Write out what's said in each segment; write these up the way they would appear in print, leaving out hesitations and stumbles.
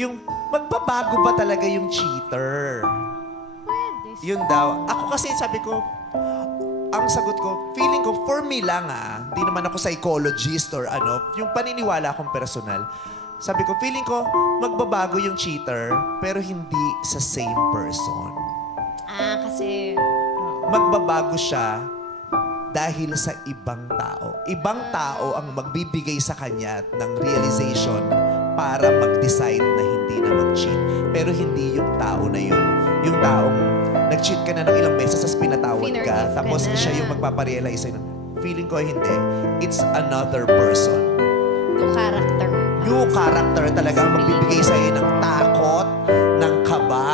Yung magbabago ba talaga yung cheater? Pwede. Yun daw. Ako kasi sabi ko, ang sagot ko, feeling ko, for me lang hindi naman ako psychologist or ano, yung paniniwala akong personal. Sabi ko, feeling ko, magbabago yung cheater, pero hindi sa same person. Kasi... Magbabago siya dahil sa ibang tao. Ibang tao ang magbibigay sa kanya ng realization para mag-decide na hindi na mag-cheat. Pero hindi yung tao na yun. Yung taong nag-cheat ka na ng ilang beses tapos pinatawad Forgive ka, ka tapos na. siya yung magpaparealize sa'yo. Feeling ko hindi. It's another person. Yung character. Yung character talaga ang magbibigay sa'yo ng takot, ng kaba,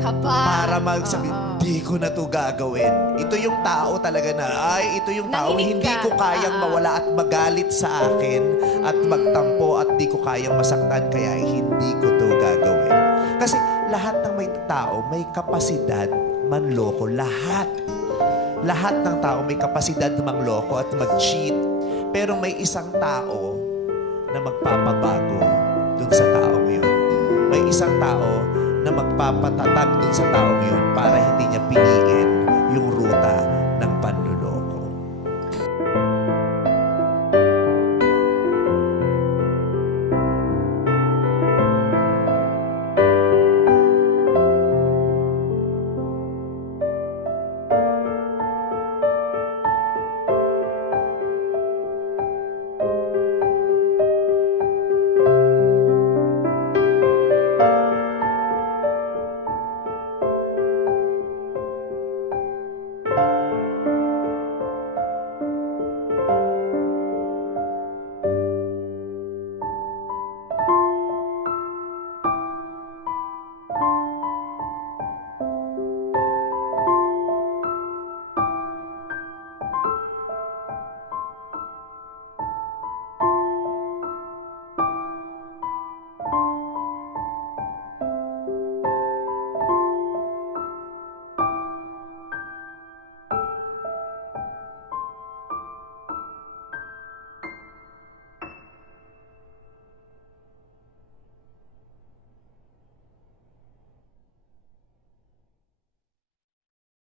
Kaba. para magsabi, di ko na to gagawin. Ito yung tao talaga na, ito yung tao Nanginig hindi ka. ko kayang mawala at magalit sa akin at magtampo at di ko kayang masaktan kaya hindi ko to gagawin. Kasi lahat ng may tao may kapasidad manloko. Lahat. Lahat ng tao may kapasidad manloko at mag-cheat. Pero may isang tao na magpapabago dun sa taong yun. May isang tao na magpapatatag dun sa taong yun para hindi niya piliin yung ruta